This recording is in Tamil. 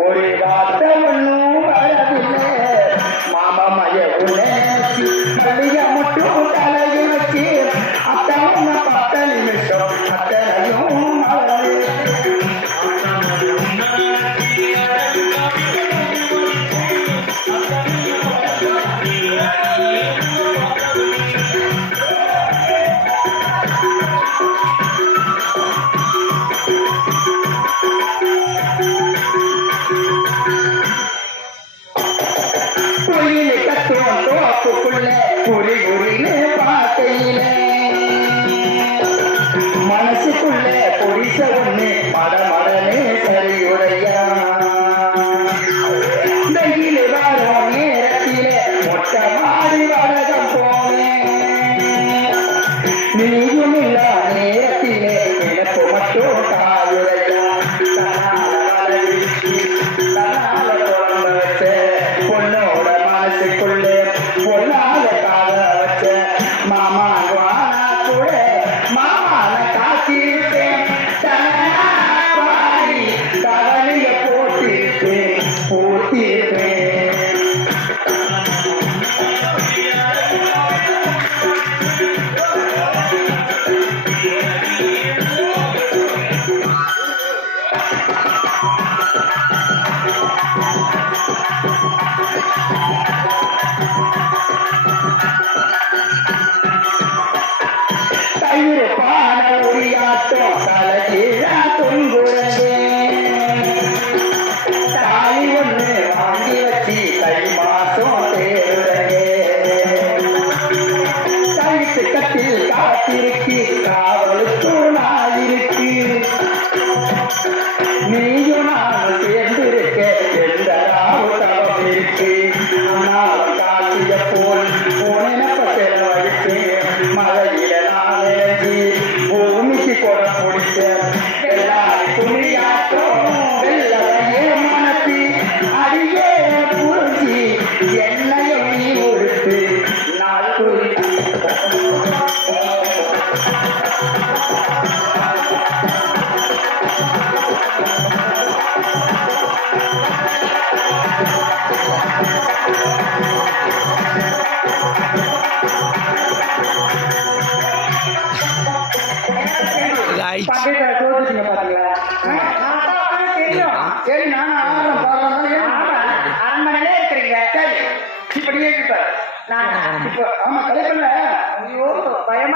ஒரு வார்த்தை ஒண்ணும் வரவில்லை மாமா மய கத்துவோம் தோப்புக்குள்ள புலி பார்க்கையில மனசுக்குள்ள பொடிச ஒண்ணு மடமடனே சரியுடையா வெயில் வரும் நேரத்தில மொட்டை போனேன் நீயும் இல்லா நேரத்திலே Yeah. காத்திருக்கு காவலுக்கு நாயிருக்கு நீயும் நான் சேர்ந்திருக்க எந்த ராவுதம் இருக்கு. ஆனால் காட்சிய போல் உனப்ப செலவழித்து மழையில நான் நினைச்சி பூமிக்கு கொட முடிச்ச எல்லாரி துணியாட்டம் மனத்தி அடியே புரிஞ்சி என்னையும் நீ நாள் குறித்து சரி, நானும் ஆடுறேன், பாடுறேன்? அரண்மனையிலே இருக்கிறீங்க. சரி, இப்ப நீங்க இப்ப நான் இப்ப ஆமா தலைப்பல்ல ஐயோ பயமா